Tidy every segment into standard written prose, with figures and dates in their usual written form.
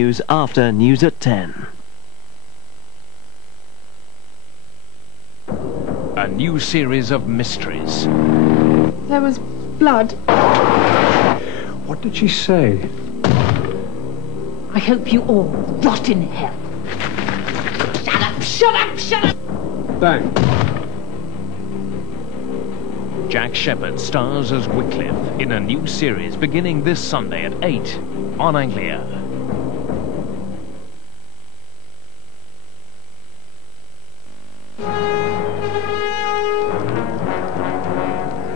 News after News at 10. A new series of mysteries. There was blood. What did she say? I hope you all rot in hell. Shut up, shut up, shut up! Bang. Jack Shepherd stars as Wycliffe in a new series beginning this Sunday at 8 on Anglia.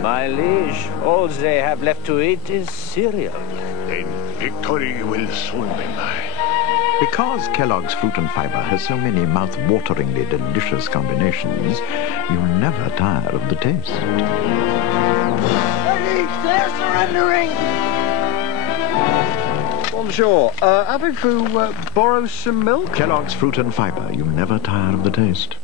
My liege, all they have left to eat is cereal. Then victory will soon be mine. Because Kellogg's Fruit and Fiber has so many mouth-wateringly delicious combinations, you'll never tire of the taste. They're surrendering! Bonjour. Avez-vous borrow some milk? Kellogg's Fruit and Fiber, you'll never tire of the taste.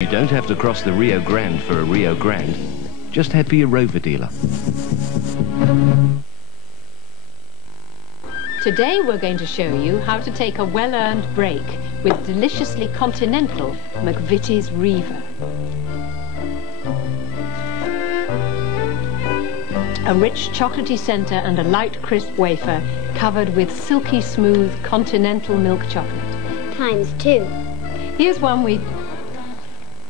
You don't have to cross the Rio Grande for a Rio Grande. Just head for your Rover dealer. Today we're going to show you how to take a well-earned break with deliciously continental McVitie's Reaver. A rich chocolatey centre and a light crisp wafer covered with silky smooth continental milk chocolate. ×2. Here's one we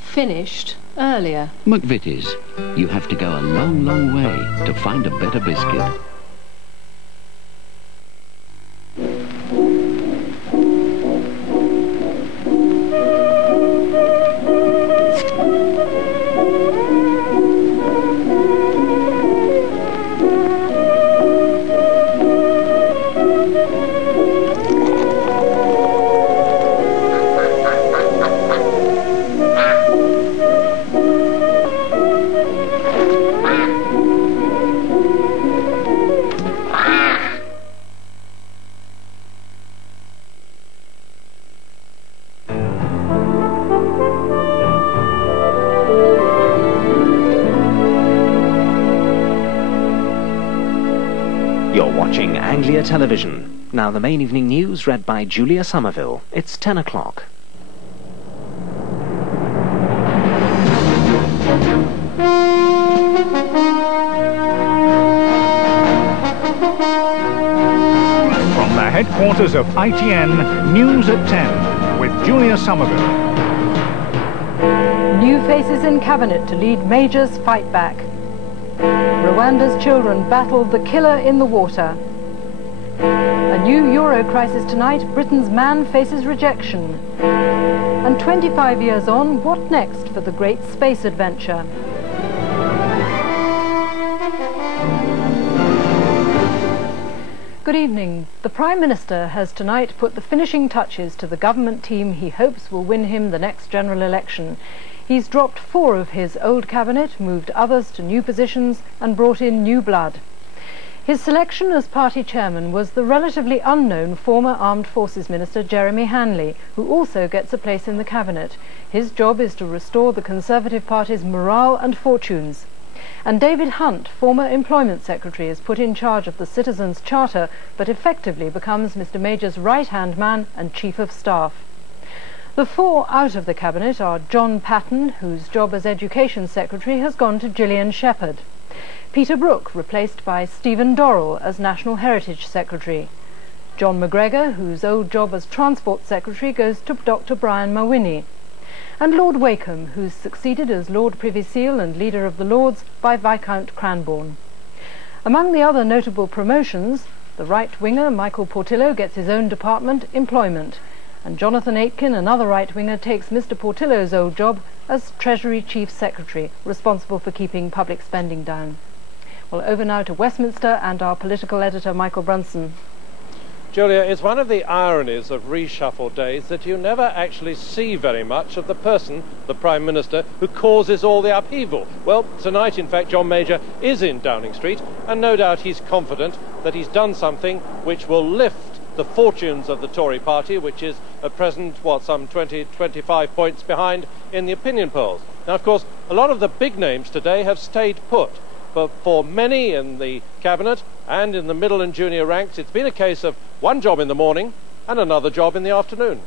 finished earlier. McVitie's. You have to go a long, long way to find a better biscuit. You're watching Anglia Television. Now the main evening news read by Julia Somerville. It's 10 o'clock. From the headquarters of ITN, News at 10 with Julia Somerville. New faces in cabinet to lead Major's fight back. Rwanda's children battle the killer in the water. A new Euro crisis tonight, Britain's man faces rejection. And 25 years on, what next for the great space adventure? Good evening. The Prime Minister has tonight put the finishing touches to the government team he hopes will win him the next general election. He's dropped 4 of his old cabinet, moved others to new positions and brought in new blood. His selection as party chairman was the relatively unknown former Armed Forces Minister Jeremy Hanley, who also gets a place in the cabinet. His job is to restore the Conservative Party's morale and fortunes. And David Hunt, former Employment Secretary, is put in charge of the Citizens' Charter, but effectively becomes Mr Major's right-hand man and Chief of Staff. The 4 out of the cabinet are John Patton, whose job as Education Secretary has gone to Gillian Shepherd; Peter Brook, replaced by Stephen Dorrell as National Heritage Secretary; John McGregor, whose old job as Transport Secretary goes to Dr Brian Mawhinney; and Lord Wakeham, who's succeeded as Lord Privy Seal and Leader of the Lords by Viscount Cranbourne. Among the other notable promotions, the right-winger Michael Portillo gets his own department, Employment, and Jonathan Aitken, another right-winger, takes Mr Portillo's old job as Treasury Chief Secretary, responsible for keeping public spending down. Well, over now to Westminster and our political editor, Michael Brunson. Julia, it's one of the ironies of reshuffle days that you never actually see very much of the person, the Prime Minister, who causes all the upheaval. Well, tonight, in fact, John Major is in Downing Street, and no doubt he's confident that he's done something which will lift the fortunes of the Tory party, which is at present, some 20-25 points behind in the opinion polls. Now, of course, a lot of the big names today have stayed put, but for many in the cabinet and in the middle and junior ranks, it's been a case of one job in the morning and another job in the afternoon.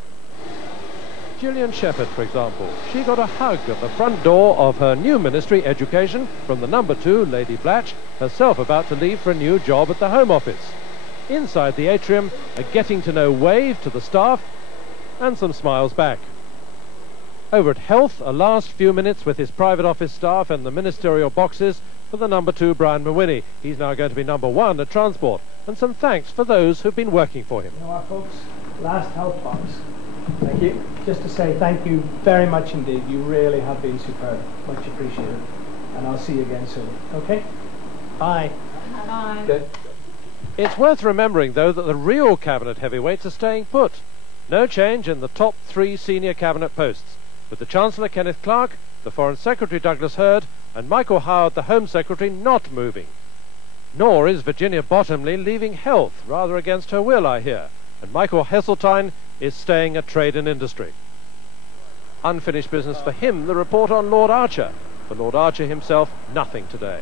Gillian Shepherd, for example, she got a hug at the front door of her new ministry, Education, from the number 2, Lady Blatch, herself about to leave for a new job at the Home Office. Inside the atrium, a getting-to-know wave to the staff and some smiles back. Over at Health, a last few minutes with his private office staff and the ministerial boxes for the number 2, Brian McWhinney. He's now going to be number 1 at Transport. And some thanks for those who've been working for him. You know what, folks? Last health box. Thank you. Just to say thank you very much indeed. You really have been superb. Much appreciated. And I'll see you again soon. Okay? Bye. Bye. Okay. It's worth remembering, though, that the real cabinet heavyweights are staying put. No change in the top 3 senior cabinet posts, with the Chancellor Kenneth Clarke, the Foreign Secretary Douglas Hurd, and Michael Howard, the Home Secretary, not moving. Nor is Virginia Bottomley leaving Health, rather against her will, I hear, and Michael Heseltine is staying at Trade and Industry. Unfinished business for him, the report on Lord Archer. For Lord Archer himself, nothing today.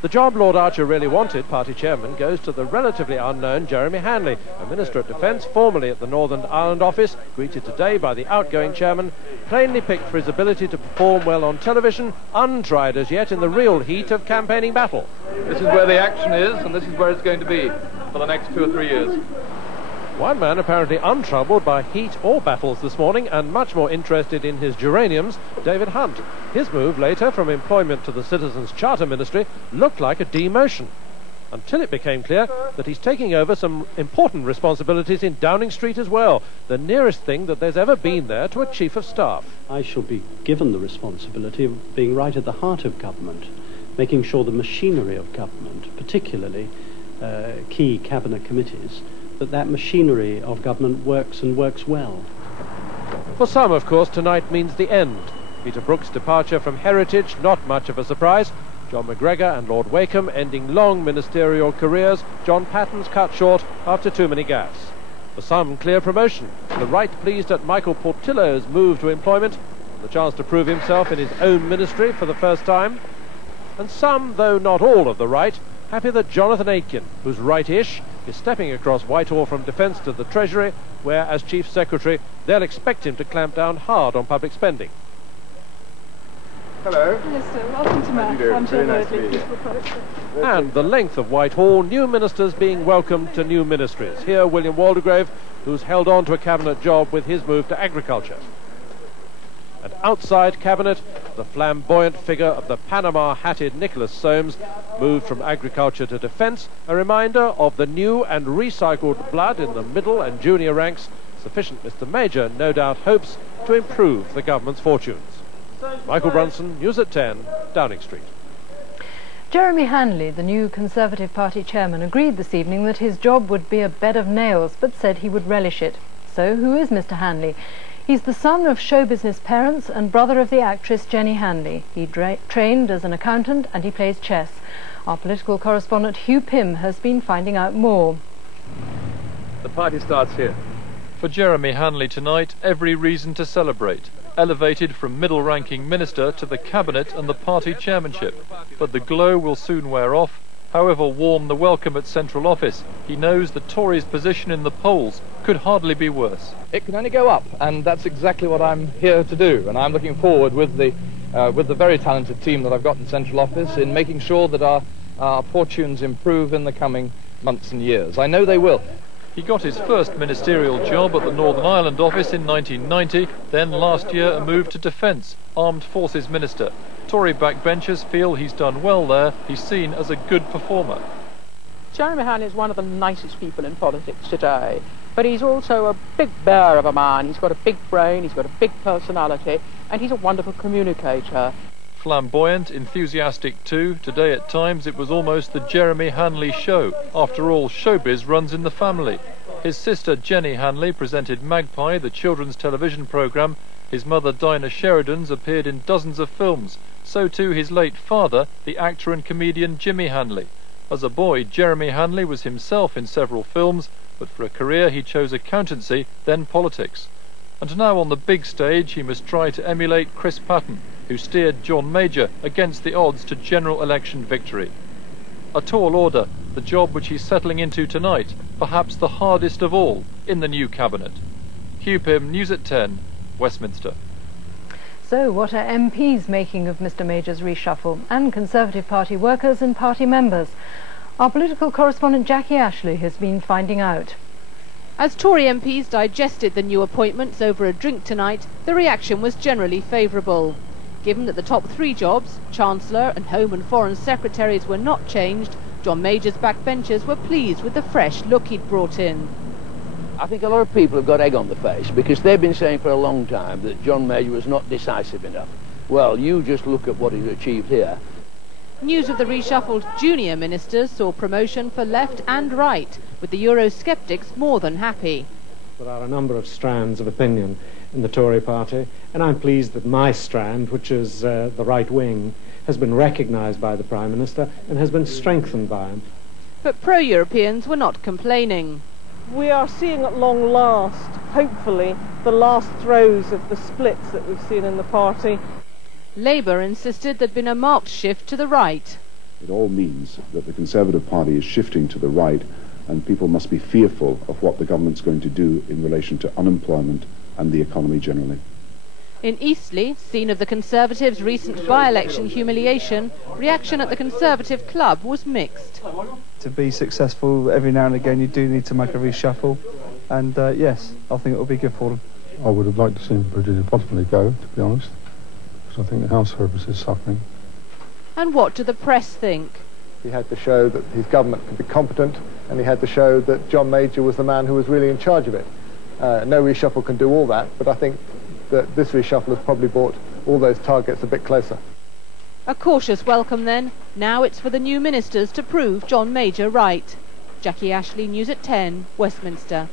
The job Lord Archer really wanted, party chairman, goes to the relatively unknown Jeremy Hanley, a Minister of Defence, formerly at the Northern Ireland Office, greeted today by the outgoing chairman, plainly picked for his ability to perform well on television, untried as yet in the real heat of campaigning battle. This is where the action is, and this is where it's going to be for the next 2 or 3 years. One man apparently untroubled by heat or battles this morning and much more interested in his geraniums, David Hunt. His move later from employment to the Citizens' Charter Ministry looked like a demotion, until it became clear that he's taking over some important responsibilities in Downing Street as well, the nearest thing that there's ever been there to a Chief of Staff. I shall be given the responsibility of being right at the heart of government, making sure the machinery of government, particularly key cabinet committees, that machinery of government works and works well. For some, of course, tonight means the end. Peter Brook's departure from Heritage, not much of a surprise. John McGregor and Lord Wakeham ending long ministerial careers. John Patton's cut short after too many gaffes. For some, clear promotion. The right pleased at Michael Portillo's move to employment, the chance to prove himself in his own ministry for the first time. And some, though not all of the right, happy that Jonathan Aitken, who's right-ish, is stepping across Whitehall from Defence to the Treasury, where, as Chief Secretary, they'll expect him to clamp down hard on public spending. Hello. Hello, sir. Welcome to Matt. I'm Very nice Joe to meet you. And the length of Whitehall, new ministers being welcomed to new ministries. Here, William Waldegrave, who's held on to a cabinet job with his move to agriculture. And outside cabinet, the flamboyant figure of the Panama-hatted Nicholas Soames moved from agriculture to defence, a reminder of the new and recycled blood in the middle and junior ranks. Sufficient Mr. Major, no doubt, hopes to improve the government's fortunes. Michael Brunson, News at 10, Downing Street. Jeremy Hanley, the new Conservative Party chairman, agreed this evening that his job would be a bed of nails, but said he would relish it. So, who is Mr. Hanley? He's the son of show business parents and brother of the actress Jenny Hanley. He trained as an accountant and he plays chess. Our political correspondent Hugh Pym has been finding out more. The party starts here. For Jeremy Hanley tonight, every reason to celebrate. Elevated from middle-ranking minister to the cabinet and the party chairmanship. But the glow will soon wear off. However warm the welcome at central office, he knows the Tories' position in the polls could hardly be worse. It can only go up, and that's exactly what I'm here to do. And I'm looking forward with the very talented team that I've got in central office in making sure that our fortunes improve in the coming months and years. I know they will. He got his first ministerial job at the Northern Ireland office in 1990, then last year a move to Defence, Armed Forces Minister. Tory backbenchers feel he's done well there. He's seen as a good performer. Jeremy Hanley is one of the nicest people in politics today, but he's also a big bear of a man. He's got a big brain, he's got a big personality, and he's a wonderful communicator. Flamboyant, enthusiastic too. Today at times it was almost the Jeremy Hanley show. After all, showbiz runs in the family. His sister Jenny Hanley presented Magpie, the children's television programme. His mother Dinah Sheridan's appeared in dozens of films. So too his late father, the actor and comedian Jimmy Hanley. As a boy, Jeremy Hanley was himself in several films, but for a career he chose accountancy, then politics. And now on the big stage he must try to emulate Chris Patten, who steered John Major against the odds to general election victory. A tall order, the job which he's settling into tonight, perhaps the hardest of all in the new cabinet. Hugh Pym, News at 10, Westminster. So what are MPs making of Mr Major's reshuffle, and Conservative Party workers and party members? Our political correspondent Jackie Ashley has been finding out. As Tory MPs digested the new appointments over a drink tonight, the reaction was generally favourable. Given that the top three jobs, Chancellor and Home and Foreign Secretaries, were not changed, John Major's backbenchers were pleased with the fresh look he'd brought in. I think a lot of people have got egg on the face because they've been saying for a long time that John Major was not decisive enough. Well, you just look at what he's achieved here. News of the reshuffled junior ministers saw promotion for left and right, with the Eurosceptics more than happy. There are a number of strands of opinion in the Tory party, and I'm pleased that my strand, which is the right wing, has been recognised by the Prime Minister and has been strengthened by him. But pro-Europeans were not complaining. We are seeing at long last, hopefully, the last throes of the splits that we've seen in the party. Labour insisted there'd been a marked shift to the right. It all means that the Conservative Party is shifting to the right, and people must be fearful of what the government's going to do in relation to unemployment and the economy generally. In Eastleigh, scene of the Conservatives' recent by-election humiliation, reaction at the Conservative club was mixed. To be successful, every now and again you do need to make a reshuffle, and yes, I think it will be good for them. I would have liked to see Virginia Bottomley go, to be honest, because I think the House service is suffering. And what do the press think? He had to show that his government could be competent, and he had to show that John Major was the man who was really in charge of it. No reshuffle can do all that, but I think that this reshuffle has probably brought all those targets a bit closer. A cautious welcome then. Now it's for the new ministers to prove John Major right. Jackie Ashley, News at 10, Westminster.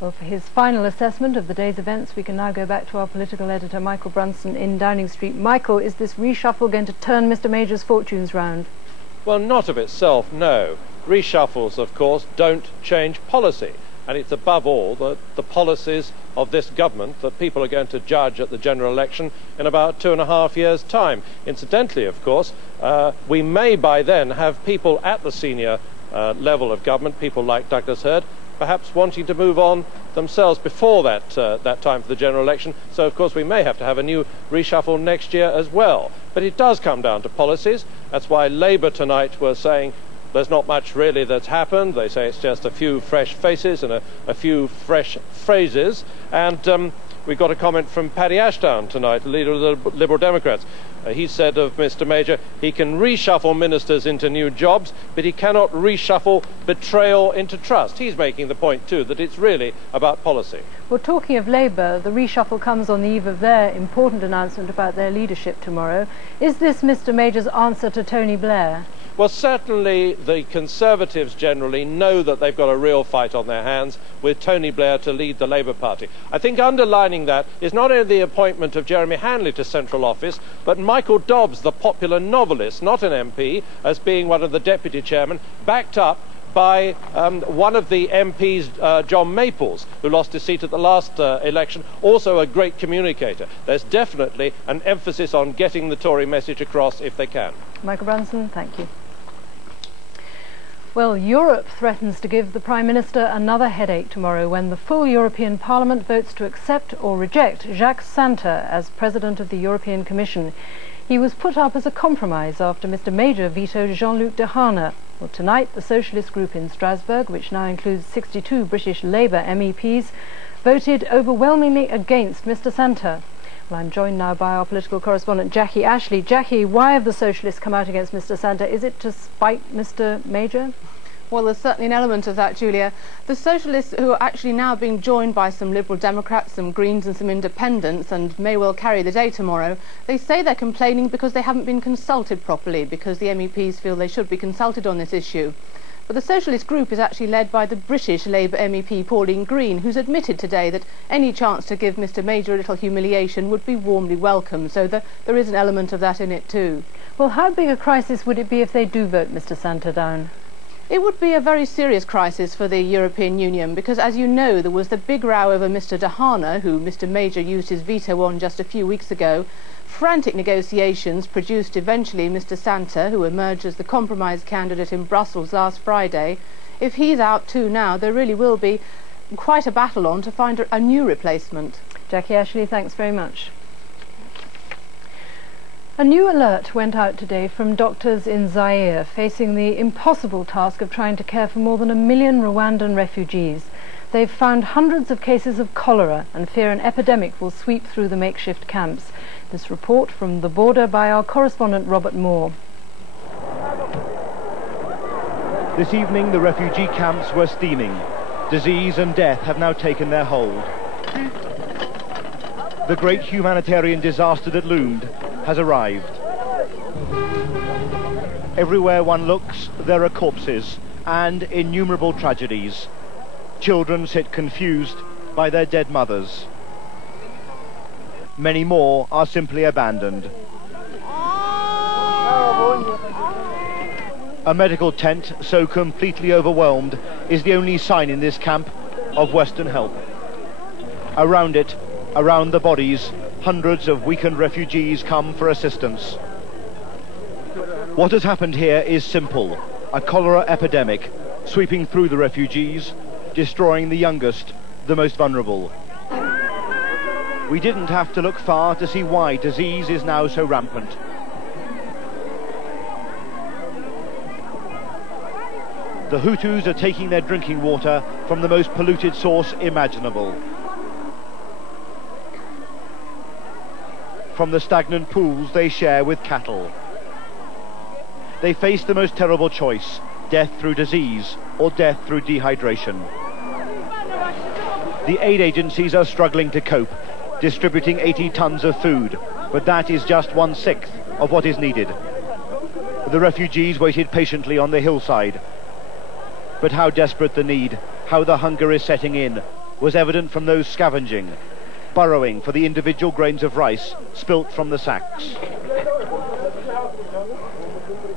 Well, for his final assessment of the day's events, we can now go back to our political editor, Michael Brunson, in Downing Street. Michael, is this reshuffle going to turn Mr Major's fortunes round? Well, not of itself, no. Reshuffles, of course, don't change policy. And it's above all the policies of this government that people are going to judge at the general election in about 2.5 years' time. Incidentally, of course, we may by then have people at the senior level of government, people like Douglas Hurd, perhaps wanting to move on themselves before that time for the general election. So, of course, we may have to have a new reshuffle next year as well. But it does come down to policies. That's why Labour tonight were saying there's not much really that's happened. They say it's just a few fresh faces and a few fresh phrases. And we got a comment from Paddy Ashdown tonight, the leader of the Liberal Democrats. He said of Mr Major, he can reshuffle ministers into new jobs, but he cannot reshuffle betrayal into trust. He's making the point, too, that it's really about policy. Well, talking of Labour, the reshuffle comes on the eve of their important announcement about their leadership tomorrow. Is this Mr Major's answer to Tony Blair? Well, certainly the Conservatives generally know that they've got a real fight on their hands with Tony Blair to lead the Labour Party. I think underlining that is not only the appointment of Jeremy Hanley to central office, but Michael Dobbs, the popular novelist, not an MP, as being one of the deputy chairmen, backed up by one of the MPs, John Maples, who lost his seat at the last election, also a great communicator. There's definitely an emphasis on getting the Tory message across if they can. Michael Brunson, thank you. Well, Europe threatens to give the Prime Minister another headache tomorrow when the full European Parliament votes to accept or reject Jacques Santer as President of the European Commission. He was put up as a compromise after Mr Major vetoed Jean-Luc Dehaene. Well, tonight the Socialist group in Strasbourg, which now includes 62 British Labour MEPs, voted overwhelmingly against Mr Santer. Well, I'm joined now by our political correspondent Jackie Ashley. Jackie, why have the Socialists come out against Mr Santer? Is it to spite Mr Major? Well, there's certainly an element of that, Julia. The Socialists, who are actually now being joined by some Liberal Democrats, some Greens and some Independents, and may well carry the day tomorrow, they say they're complaining because they haven't been consulted properly, because the MEPs feel they should be consulted on this issue. But the Socialist group is actually led by the British Labour MEP Pauline Green, who's admitted today that any chance to give Mr Major a little humiliation would be warmly welcome. So there is an element of that in it too. Well, how big a crisis would it be if they do vote Mr Santa down? It would be a very serious crisis for the European Union because, as you know, there was the big row over Mr Dahana, who Mr Major used his veto on just a few weeks ago. Frantic negotiations produced eventually Mr Santa, who emerged as the compromise candidate in Brussels last Friday. If he's out too now, there really will be quite a battle on to find a new replacement. Jackie Ashley, thanks very much. A new alert went out today from doctors in Zaire facing the impossible task of trying to care for more than 1 million Rwandan refugees. They've found hundreds of cases of cholera and fear an epidemic will sweep through the makeshift camps. This report from the border by our correspondent Robert Moore. This evening the refugee camps were steaming. Disease and death have now taken their hold. The great humanitarian disaster that loomed has arrived. Everywhere one looks, there are corpses and innumerable tragedies. Children sit confused by their dead mothers. Many more are simply abandoned. A medical tent so completely overwhelmed is the only sign in this camp of Western help. Around it, around the bodies, hundreds of weakened refugees come for assistance. What has happened here is simple: a cholera epidemic sweeping through the refugees, destroying the youngest, the most vulnerable. We didn't have to look far to see why disease is now so rampant. The Hutus are taking their drinking water from the most polluted source imaginable. From the stagnant pools they share with cattle. They face the most terrible choice: death through disease or death through dehydration. The aid agencies are struggling to cope, distributing 80 tons of food, but that is just 1/6 of what is needed. The refugees waited patiently on the hillside. But how desperate the need, how the hunger is setting in, was evident from those scavenging, burrowing for the individual grains of rice spilt from the sacks.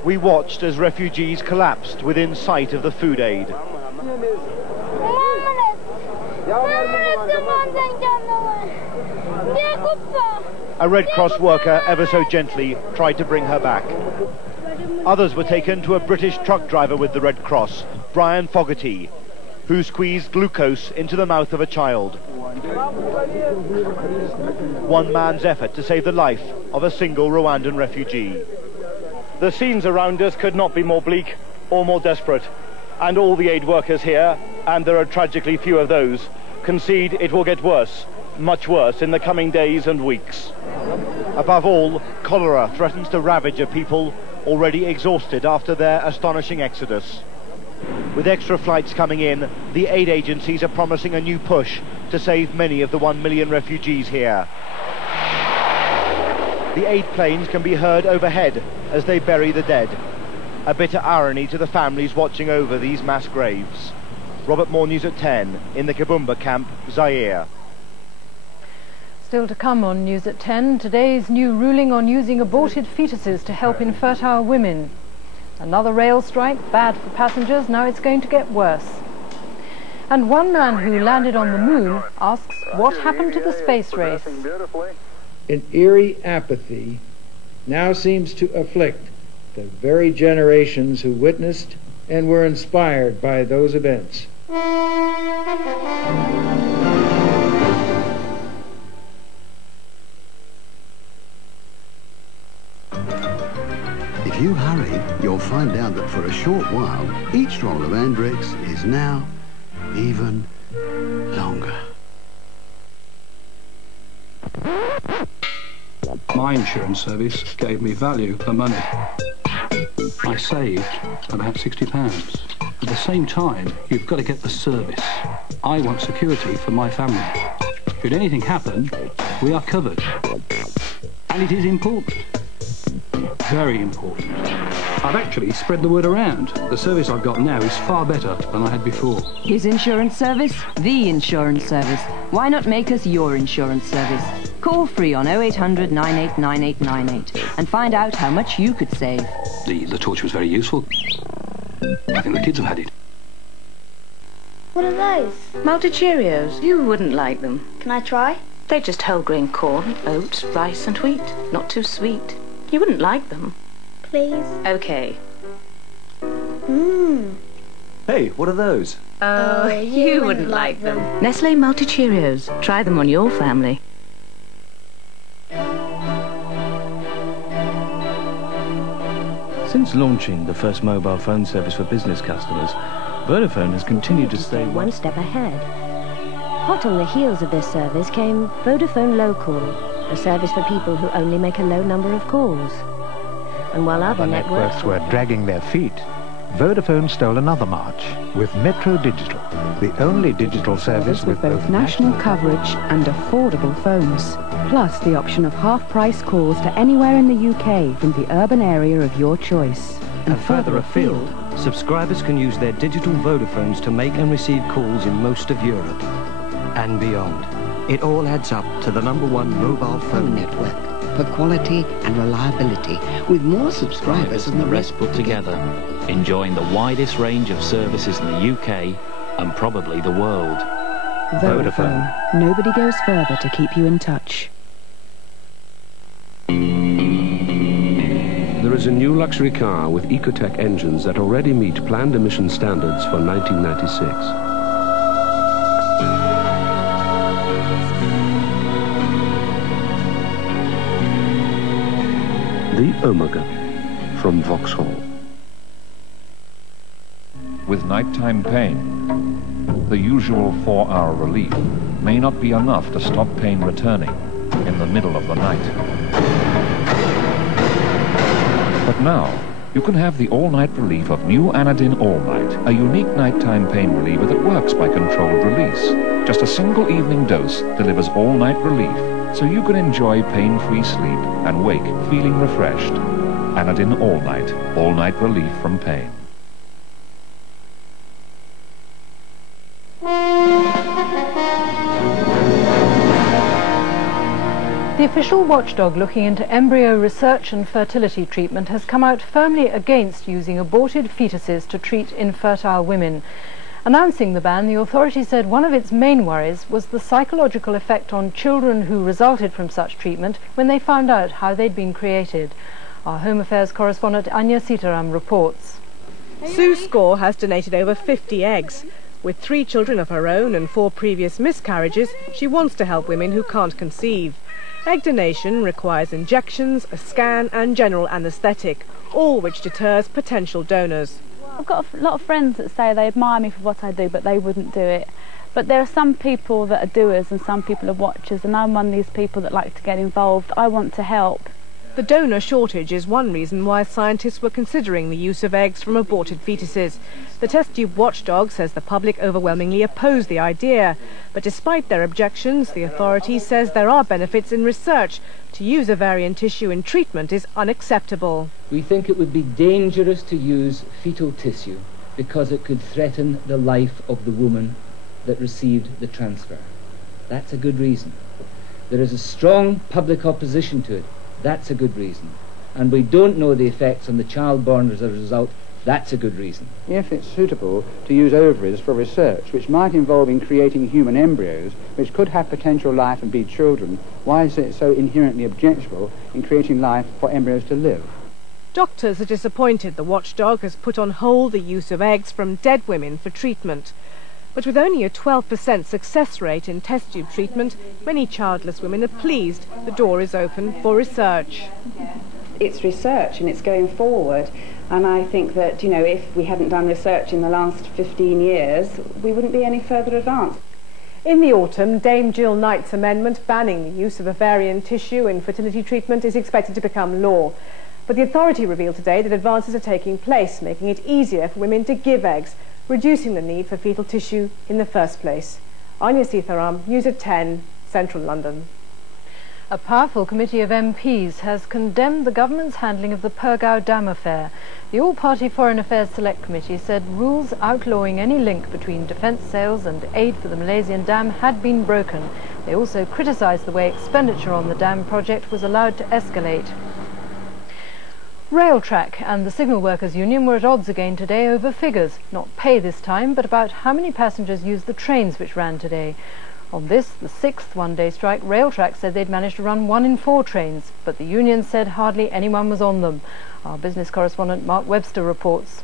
We watched as refugees collapsed within sight of the food aid. A Red Cross worker ever so gently tried to bring her back. Others were taken to a British truck driver with the Red Cross, Brian Fogarty, who squeezed glucose into the mouth of a child. One man's effort to save the life of a single Rwandan refugee. The scenes around us could not be more bleak or more desperate, and all the aid workers here, and there are tragically few of those, concede it will get worse, much worse, in the coming days and weeks. Above all, cholera threatens to ravage a people already exhausted after their astonishing exodus. With extra flights coming in, the aid agencies are promising a new push to save many of the 1 million refugees here. The aid planes can be heard overhead as they bury the dead. A bitter irony to the families watching over these mass graves. Robert Moore, News at 10, in the Kibumba camp, Zaire. Still to come on News at 10, today's new ruling on using aborted fetuses to help infertile women. Another rail strike, bad for passengers, now it's going to get worse. And one man who landed on the moon asks what happened to the space race. An eerie apathy now seems to afflict the very generations who witnessed and were inspired by those events. If you hurry, you'll find out that for a short while, each roll of Andrex is now even longer. My insurance service gave me value for money. I saved about £60. At the same time, you've got to get the service. I want security for my family. Should anything happen, we are covered. And it is important. very important. I've actually spread the word around. The service I've got now is far better than I had before. His insurance service? The insurance service. Why not make us your insurance service? Call free on 0800 989898 and find out how much you could save. The torch was very useful. I think the kids have had it. What are those? Malted Cheerios. You wouldn't like them. Can I try? They're just whole grain corn, oats, rice and wheat. Not too sweet. You wouldn't like them. Please? Okay. Hey, what are those? Oh, you wouldn't like them. Nestle Malted Cheerios. Try them on your family. Since launching the first mobile phone service for business customers, Vodafone has continued to stay one step ahead. Hot on the heels of this service came Vodafone Local, a service for people who only make a low number of calls. And while other networks were dragging their feet, Vodafone stole another march with Metro Digital, the only digital service with both national coverage and affordable phones. Plus the option of half-price calls to anywhere in the UK from the urban area of your choice. And further afield, subscribers can use their digital Vodaphones to make and receive calls in most of Europe and beyond. It all adds up to the #1 mobile phone network for quality and reliability, with more subscribers than the rest put together, enjoying the widest range of services in the UK and probably the world. Vodafone. Nobody goes further to keep you in touch. There is a new luxury car with Ecotec engines that already meet planned emission standards for 1996. The Omega from Vauxhall. With nighttime pain, the usual 4-hour relief may not be enough to stop pain returning in the middle of the night. But now, you can have the all-night relief of new Anadin All Night, a unique nighttime pain reliever that works by controlled release. Just a single evening dose delivers all-night relief, so you can enjoy pain-free sleep and wake feeling refreshed. Anadin all night relief from pain. The official watchdog looking into embryo research and fertility treatment has come out firmly against using aborted fetuses to treat infertile women. Announcing the ban, the authority said one of its main worries was the psychological effect on children who resulted from such treatment when they found out how they'd been created. Our Home Affairs correspondent Anya Sitaram reports. Sue Score has donated over 50 eggs. With 3 children of her own and 4 previous miscarriages, she wants to help women who can't conceive. Egg donation requires injections, a scan and general anaesthetic, all which deters potential donors. I've got a lot of friends that say they admire me for what I do, but they wouldn't do it. But there are some people that are doers and some people are watchers, and I'm one of these people that like to get involved. I want to help. The donor shortage is one reason why scientists were considering the use of eggs from aborted fetuses. The test tube watchdog says the public overwhelmingly oppose the idea. But despite their objections, the authority says there are benefits in research. To use ovarian tissue in treatment is unacceptable. We think it would be dangerous to use fetal tissue because it could threaten the life of the woman that received the transfer. That's a good reason. There is a strong public opposition to it. That's a good reason. And we don't know the effects on the child born as a result. That's a good reason. If it's suitable to use ovaries for research, which might involve in creating human embryos, which could have potential life and be children, why is it so inherently objectionable in creating life for embryos to live? Doctors are disappointed the watchdog has put on hold the use of eggs from dead women for treatment. But with only a 12% success rate in test tube treatment, many childless women are pleased the door is open for research. It's research and it's going forward, and I think that, you know, if we hadn't done research in the last 15 years, we wouldn't be any further advanced. In the autumn, Dame Jill Knight's amendment banning the use of ovarian tissue in fertility treatment is expected to become law. But the authority revealed today that advances are taking place, making it easier for women to give eggs, reducing the need for fetal tissue in the first place. Anya Sitharam, News at 10, Central London. A powerful committee of MPs has condemned the government's handling of the Pergau Dam affair. The All-Party Foreign Affairs Select Committee said rules outlawing any link between defence sales and aid for the Malaysian dam had been broken. They also criticised the way expenditure on the dam project was allowed to escalate. Railtrack and the Signal Workers Union were at odds again today over figures, not pay this time, but about how many passengers used the trains which ran today. On this, the sixth one-day strike, Railtrack said they'd managed to run 1 in 4 trains, but the union said hardly anyone was on them. Our business correspondent Mark Webster reports.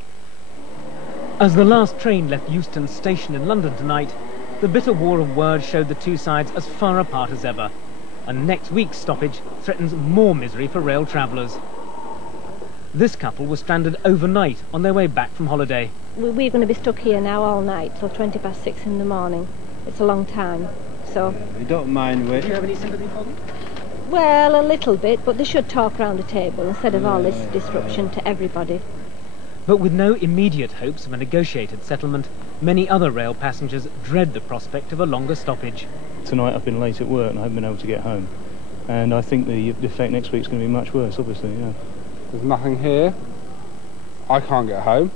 As the last train left Euston Station in London tonight, the bitter war of words showed the two sides as far apart as ever. And next week's stoppage threatens more misery for rail travellers. This couple was stranded overnight on their way back from holiday. We're going to be stuck here now all night till 6:20 in the morning. It's a long time, so... You don't mind waiting? Do you have any sympathy for them? Well, a little bit, but they should talk round a table instead of all this disruption to everybody. But with no immediate hopes of a negotiated settlement, many other rail passengers dread the prospect of a longer stoppage. Tonight I've been late at work and I haven't been able to get home. And I think the effect next week's going to be much worse, obviously, yeah. There's nothing here. I can't get home.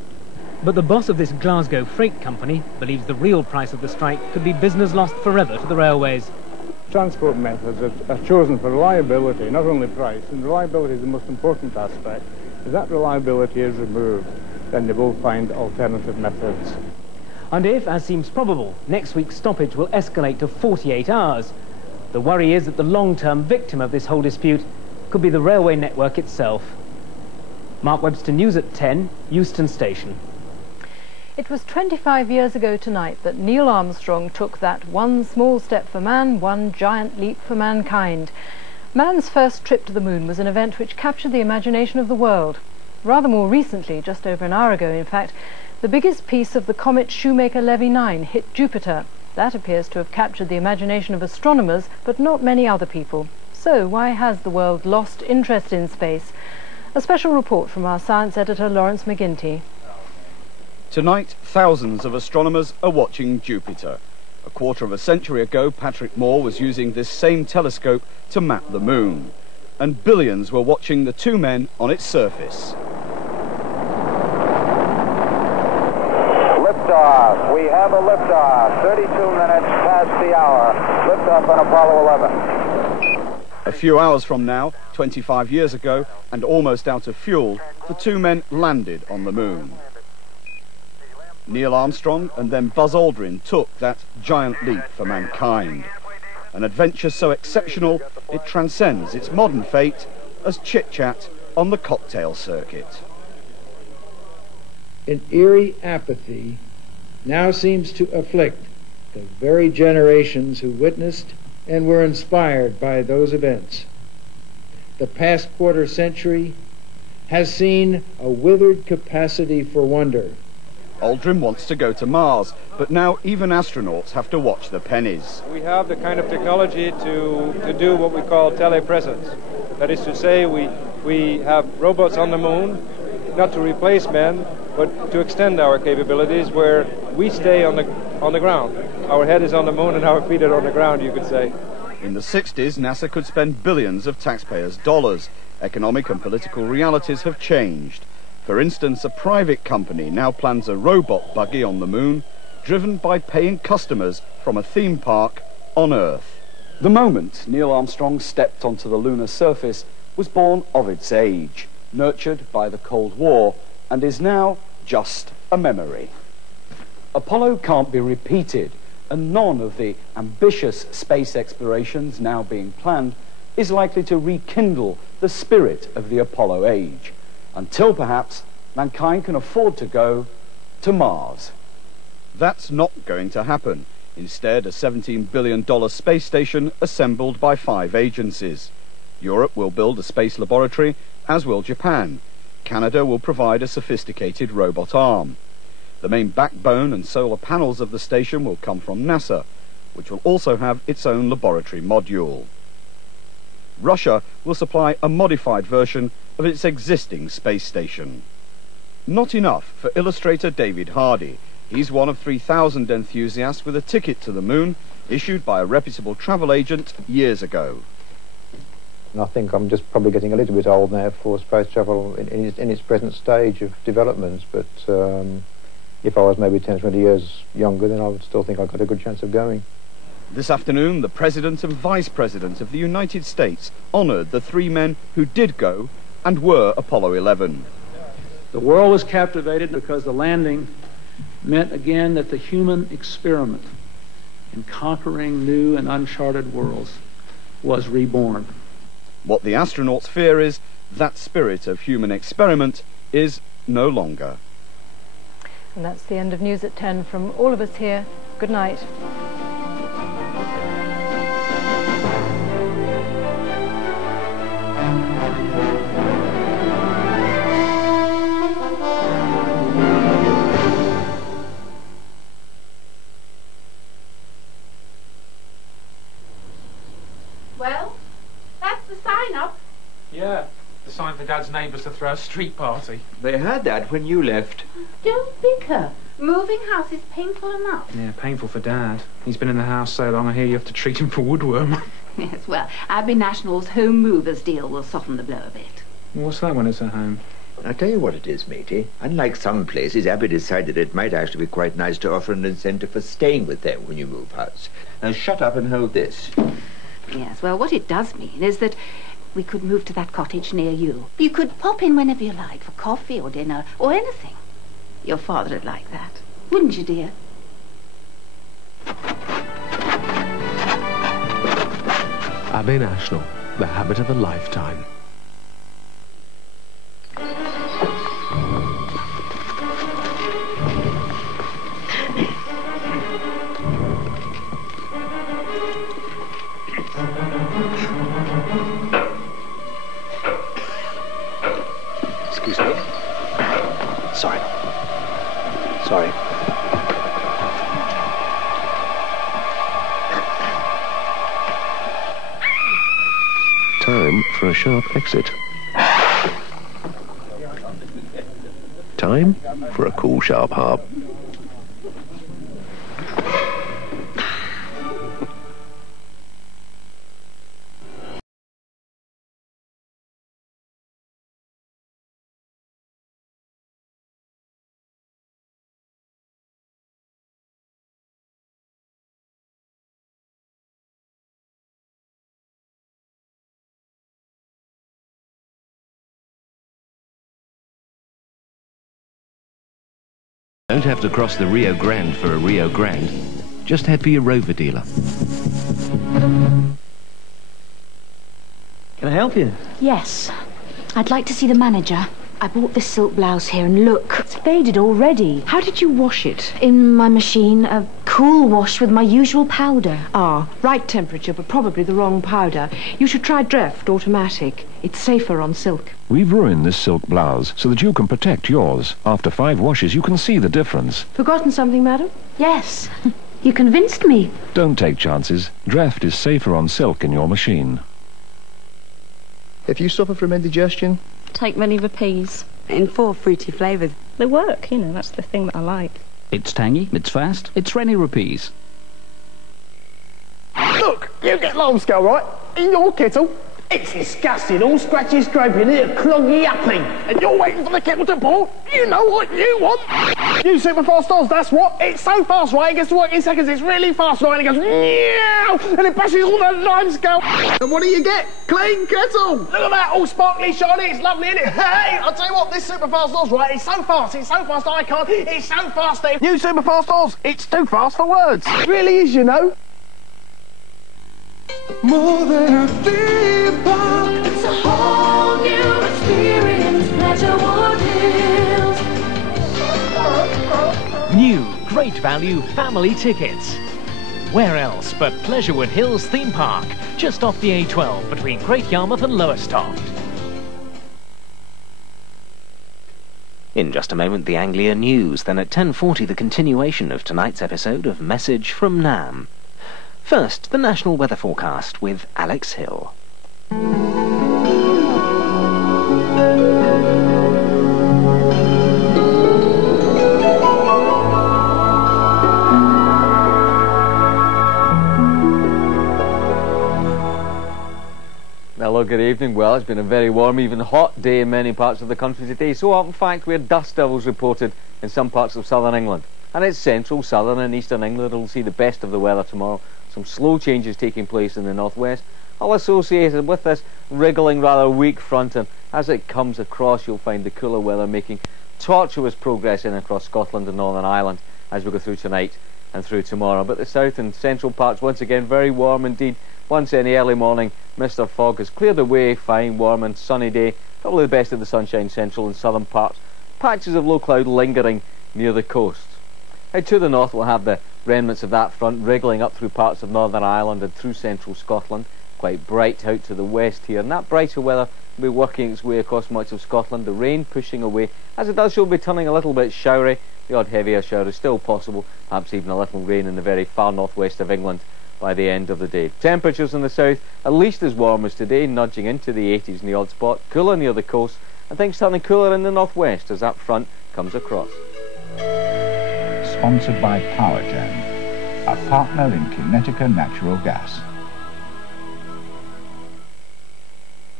But the boss of this Glasgow freight company believes the real price of the strike could be business lost forever to the railways. Transport methods are chosen for reliability, not only price, and reliability is the most important aspect. If that reliability is removed, then they will find alternative methods. And if, as seems probable, next week's stoppage will escalate to 48 hours, the worry is that the long-term victim of this whole dispute could be the railway network itself. Mark Webster, News at 10, Euston Station. It was 25 years ago tonight that Neil Armstrong took that one small step for man, one giant leap for mankind. Man's first trip to the moon was an event which captured the imagination of the world. Rather more recently, just over an hour ago in fact, the biggest piece of the comet Shoemaker-Levy 9 hit Jupiter. That appears to have captured the imagination of astronomers, but not many other people. So why has the world lost interest in space? A special report from our science editor Lawrence McGinty. Tonight, thousands of astronomers are watching Jupiter. A quarter of a century ago, Patrick Moore was using this same telescope to map the moon. And billions were watching the two men on its surface. Liftoff. We have a liftoff. 32 minutes past the hour. Liftoff on Apollo 11. A few hours from now, 25 years ago, and almost out of fuel, the two men landed on the moon. Neil Armstrong and then Buzz Aldrin took that giant leap for mankind. An adventure so exceptional it transcends its modern fate as chit-chat on the cocktail circuit. An eerie apathy now seems to afflict the very generations who witnessed and were inspired by those events. The past quarter century has seen a withered capacity for wonder. Aldrin wants to go to Mars, but now even astronauts have to watch the pennies. We have the kind of technology to do what we call telepresence. That is to say, we have robots on the moon, not to replace men, but to extend our capabilities where we stay on the ground. Our head is on the moon and our feet are on the ground, you could say. In the 60s, NASA could spend billions of taxpayers' dollars. Economic and political realities have changed. For instance, a private company now plans a robot buggy on the moon, driven by paying customers from a theme park on Earth. The moment Neil Armstrong stepped onto the lunar surface was born of its age, nurtured by the Cold War, and is now just a memory. Apollo can't be repeated, and none of the ambitious space explorations now being planned is likely to rekindle the spirit of the Apollo age, until perhaps mankind can afford to go to Mars. That's not going to happen. Instead, a $17 billion space station assembled by 5 agencies. Europe will build a space laboratory, as will Japan. Canada will provide a sophisticated robot arm. The main backbone and solar panels of the station will come from NASA, which will also have its own laboratory module. Russia will supply a modified version of its existing space station. Not enough for illustrator David Hardy. He's one of 3,000 enthusiasts with a ticket to the moon issued by a reputable travel agent years ago. And I think I'm just probably getting a little bit old now for space travel in its present stage of development, but if I was maybe 10 or 20 years younger, then I would still think I've got a good chance of going. This afternoon, the President and Vice President of the United States honoured the 3 men who did go and were Apollo 11. The world was captivated because the landing meant again that the human experiment in conquering new and uncharted worlds was reborn. What the astronauts fear is that spirit of human experiment is no longer. And that's the end of News at 10 from all of us here. Good night. Well, that's the sign up. Yeah, the sign for Dad's neighbours to throw a street party. They heard that when you left. Don't bicker. Moving house is painful enough. Yeah, painful for Dad. He's been in the house so long, I hear you have to treat him for woodworm. Yes, well, Abbey National's home movers deal will soften the blow a bit. What's that when it's at home? I'll tell you what it is, matey. Unlike some places, Abbey decided it might actually be quite nice to offer an incentive for staying with them when you move house. Now shut up and hold this. Yes, well, what it does mean is that we could move to that cottage near you. You could pop in whenever you like for coffee or dinner or anything. Your father'd like that, wouldn't you, dear? Abbey National, the habit of a lifetime. Excuse me. Sorry. Sorry. Time for a sharp exit. Time for a cool, sharp harp. Don't have to cross the Rio Grande for a Rio Grande. Just head for your Rover dealer. Can I help you? Yes. I'd like to see the manager. I bought this silk blouse here and look, it's faded already. How did you wash it? In my machine, a cool wash with my usual powder. Ah, right temperature, but probably the wrong powder. You should try Dreft Automatic. It's safer on silk. We've ruined this silk blouse so that you can protect yours. After 5 washes, you can see the difference. Forgotten something, madam? Yes. You convinced me. Don't take chances. Dreft is safer on silk in your machine. If you suffer from indigestion, Take many Rapis. In 4 fruity flavours. They work, you know, that's the thing that I like. It's tangy, it's fast, it's Rennie Rapis. Look, you get lambscale, right? In your kettle. It's disgusting, all scratchy, scraping, and cloggy upping. And you're waiting for the kettle to boil? You know what you want. You super fast dolls, that's what. It's so fast, right? It gets to work in seconds. It's really fast, right? And it goes, meow, and it bashes all the limescale. And what do you get? Clean kettle. Look at that, all sparkly, shiny. It's lovely, isn't it? Hey, I'll tell you what, this super fast dolls, right? It's so fast, I can't. It's so fast, Steve. New super fast dolls. It's too fast for words. It really is, you know. More than a theme park, it's a whole new experience. Pleasurewood Hills. New, great value family tickets. Where else but Pleasurewood Hills Theme Park, just off the A12 between Great Yarmouth and Lowestoft. In just a moment, the Anglia news. Then at 10:40, the continuation of tonight's episode of Message from Nam. First, the national weather forecast with Alex Hill. Now look, good evening. Well, it's been a very warm, even hot day in many parts of the country today. So hot, in fact, we had dust devils reported in some parts of southern England. And it's central, southern and eastern England will see the best of the weather tomorrow. Some slow changes taking place in the northwest, all associated with this wriggling, rather weak front. And as it comes across, you'll find the cooler weather making tortuous progress in across Scotland and Northern Ireland as we go through tonight and through tomorrow. But the south and central parts, once again, very warm indeed. Once any early morning mist or fog has cleared away, fine, warm and sunny day. Probably the best of the sunshine, central and southern parts. Patches of low cloud lingering near the coast. Out to the north we'll have the remnants of that front wriggling up through parts of Northern Ireland and through central Scotland. Quite bright out to the west here, and that brighter weather will be working its way across much of Scotland. The rain pushing away. As it does, she'll be turning a little bit showery. The odd heavier shower is still possible, perhaps even a little rain in the very far northwest of England by the end of the day. Temperatures in the south at least as warm as today, nudging into the 80s in the odd spot, cooler near the coast, and things turning cooler in the northwest as that front comes across. Sponsored by PowerGen, a partner in Kinetica Natural Gas.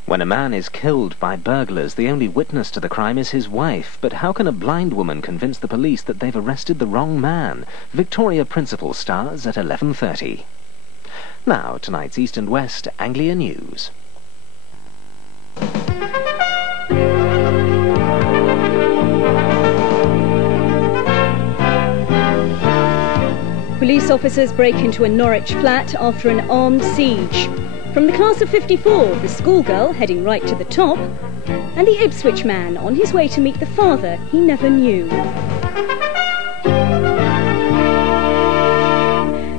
When a man is killed by burglars, the only witness to the crime is his wife. But how can a blind woman convince the police that they've arrested the wrong man? Victoria Principal stars at 11:30. Now, tonight's East and West Anglia News. Police officers break into a Norwich flat after an armed siege. From the class of 54, the schoolgirl heading right to the top, and the Ipswich man on his way to meet the father he never knew.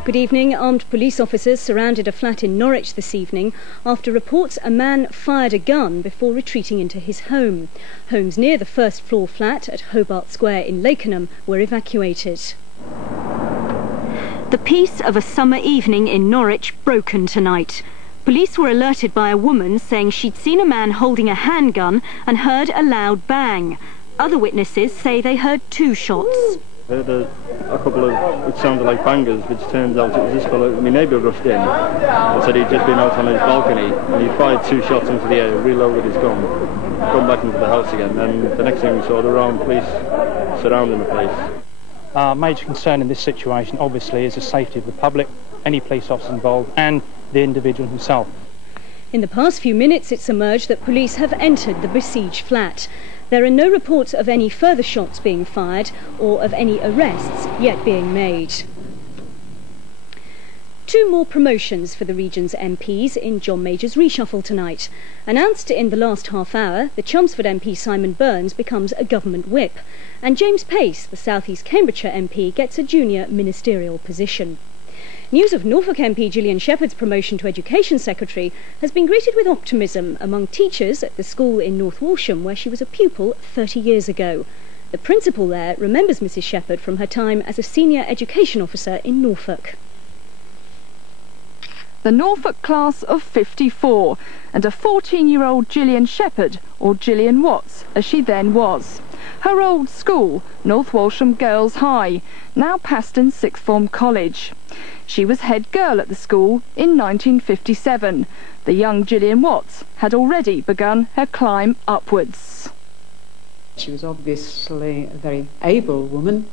Good evening. Armed police officers surrounded a flat in Norwich this evening after reports a man fired a gun before retreating into his home. Homes near the first floor flat at Hobart Square in Lakenham were evacuated. The peace of a summer evening in Norwich broken tonight. Police were alerted by a woman saying she'd seen a man holding a handgun and heard a loud bang. Other witnesses say they heard 2 shots. I heard a couple of, which sounded like bangers, which turns out it was this fellow. My neighbour rushed in and said he'd just been out on his balcony and he fired 2 shots into the air, reloaded his gun, gone back into the house again. And the next thing we saw, the armed police surrounding the place. Our major concern in this situation, obviously, is the safety of the public, any police officer involved, and the individual himself. In the past few minutes, it's emerged that police have entered the besieged flat. There are no reports of any further shots being fired or of any arrests yet being made. 2 more promotions for the region's MPs in John Major's reshuffle tonight. Announced in the last half hour, the Chelmsford MP Simon Burns becomes a government whip, and James Pace, the South East Cambridgeshire MP, gets a junior ministerial position. News of Norfolk MP Gillian Shepherd's promotion to Education Secretary has been greeted with optimism among teachers at the school in North Walsham where she was a pupil 30 years ago. The principal there remembers Mrs Shepherd from her time as a senior education officer in Norfolk. The Norfolk class of 54 and a 14-year-old Gillian Shepherd, or Gillian Watts as she then was. Her old school, North Walsham Girls High, now Paston Sixth Form College. She was head girl at the school in 1957. The young Gillian Watts had already begun her climb upwards. She was obviously a very able woman,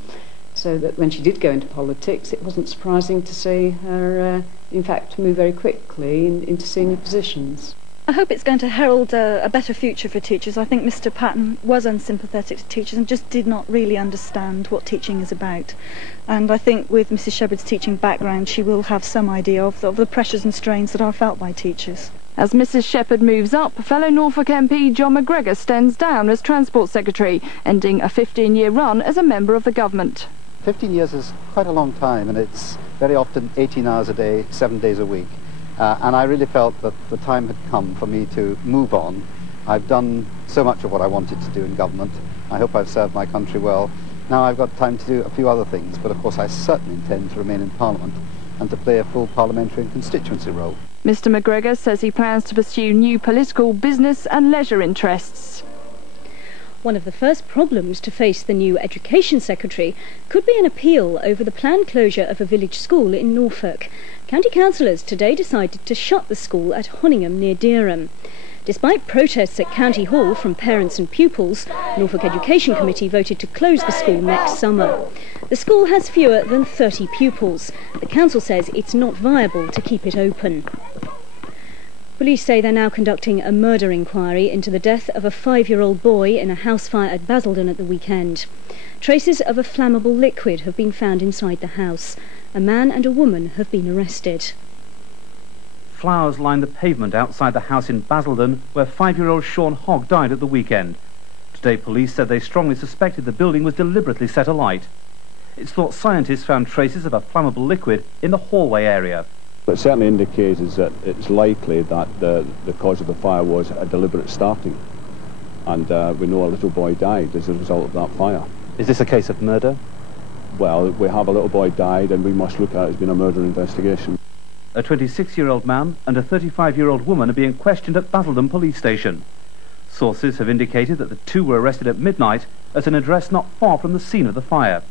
so that when she did go into politics, it wasn't surprising to see her, in fact, move very quickly into senior positions. I hope it's going to herald a better future for teachers. I think Mr Patton was unsympathetic to teachers and just did not really understand what teaching is about. And I think with Mrs Shepherd's teaching background, she will have some idea of the pressures and strains that are felt by teachers. As Mrs Shepherd moves up, fellow Norfolk MP John McGregor stands down as Transport Secretary, ending a 15-year run as a member of the government. 15 years is quite a long time, and it's very often 18 hours a day, 7 days a week. And I really felt that the time had come for me to move on. I've done so much of what I wanted to do in government. I hope I've served my country well. Now I've got time to do a few other things, but of course I certainly intend to remain in Parliament and to play a full parliamentary and constituency role. Mr McGregor says he plans to pursue new political, business and leisure interests. One of the first problems to face the new Education Secretary could be an appeal over the planned closure of a village school in Norfolk. County councillors today decided to shut the school at Honingham near Dereham. Despite protests at County Hall from parents and pupils, Norfolk Education Committee voted to close the school next summer. The school has fewer than 30 pupils. The council says it's not viable to keep it open. Police say they're now conducting a murder inquiry into the death of a 5-year-old boy in a house fire at Basildon at the weekend. Traces of a flammable liquid have been found inside the house. A man and a woman have been arrested. Flowers line the pavement outside the house in Basildon where 5-year-old Sean Hogg died at the weekend. Today police said they strongly suspected the building was deliberately set alight. It's thought scientists found traces of a flammable liquid in the hallway area. It certainly indicates that it's likely that the cause of the fire was a deliberate starting, and we know a little boy died as a result of that fire. Is this a case of murder? Well, we have a little boy died and we must look at it as being a murder investigation. A 26-year-old man and a 35-year-old woman are being questioned at Basildon police station. Sources have indicated that the two were arrested at midnight at an address not far from the scene of the fire.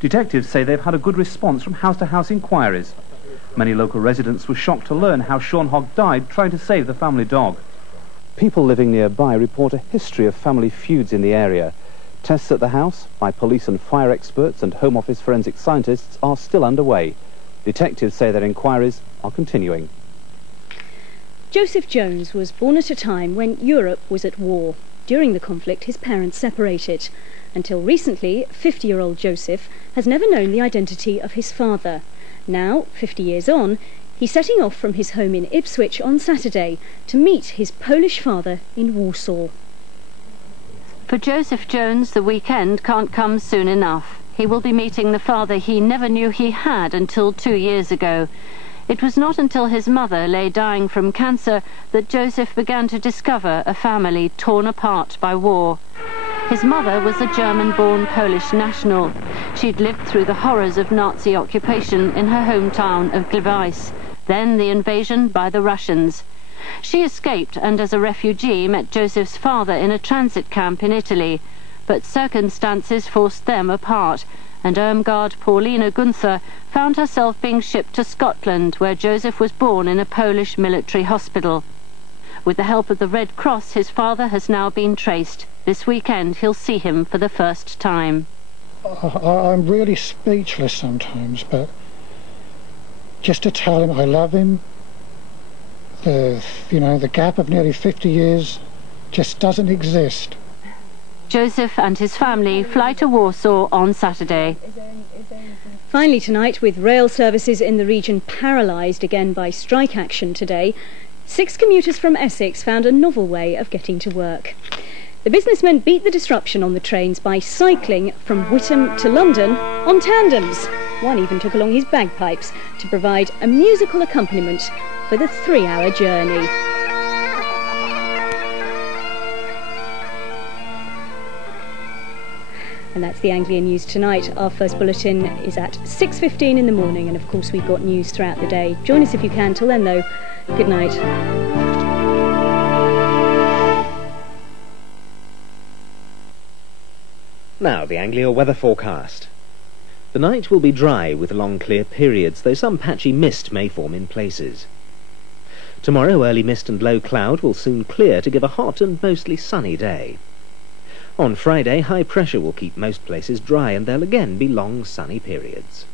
Detectives say they've had a good response from house-to-house inquiries. Many local residents were shocked to learn how Sean Hogg died trying to save the family dog. People living nearby report a history of family feuds in the area. Tests at the house by police and fire experts and Home Office forensic scientists are still underway. Detectives say their inquiries are continuing. Joseph Jones was born at a time when Europe was at war. During the conflict, his parents separated. Until recently, 50-year-old Joseph has never known the identity of his father. Now, 50 years on, he's setting off from his home in Ipswich on Saturday to meet his Polish father in Warsaw. For Joseph Jones, the weekend can't come soon enough. He will be meeting the father he never knew he had until 2 years ago. It was not until his mother lay dying from cancer that Joseph began to discover a family torn apart by war. His mother was a German-born Polish national. She'd lived through the horrors of Nazi occupation in her hometown of Gliwice, then the invasion by the Russians. She escaped and as a refugee met Joseph's father in a transit camp in Italy, but circumstances forced them apart, and Irmgard Paulina Gunther found herself being shipped to Scotland, where Joseph was born in a Polish military hospital. With the help of the Red Cross, his father has now been traced. This weekend he'll see him for the first time. I'm really speechless sometimes, but just to tell him I love him, the gap of nearly 50 years just doesn't exist. Joseph and his family fly to Warsaw on Saturday. Finally tonight, with rail services in the region paralysed again by strike action today, 6 commuters from Essex found a novel way of getting to work. The businessmen beat the disruption on the trains by cycling from Whittam to London on tandems. One even took along his bagpipes to provide a musical accompaniment for the 3-hour journey. And that's the Anglia News tonight. Our first bulletin is at 6:15 in the morning, and of course we've got news throughout the day. Join us if you can. Till then though, good night. Now the Anglia weather forecast. The night will be dry with long clear periods, though some patchy mist may form in places. Tomorrow early mist and low cloud will soon clear to give a hot and mostly sunny day. On Friday, high pressure will keep most places dry and there'll again be long sunny periods.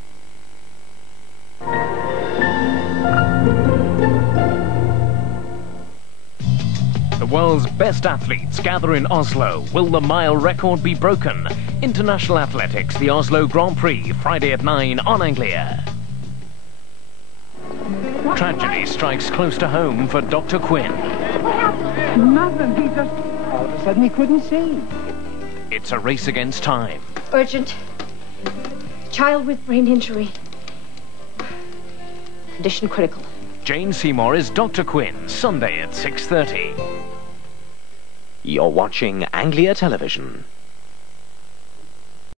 The world's best athletes gather in Oslo. Will the mile record be broken? International Athletics, the Oslo Grand Prix, Friday at 9 on Anglia. Tragedy strikes close to home for Dr. Quinn. Nothing, he just all of a sudden he couldn't see. It's a race against time. Urgent. Child with brain injury. Condition critical. Jane Seymour is Dr. Quinn, Sunday at 6:30. You're watching Anglia Television.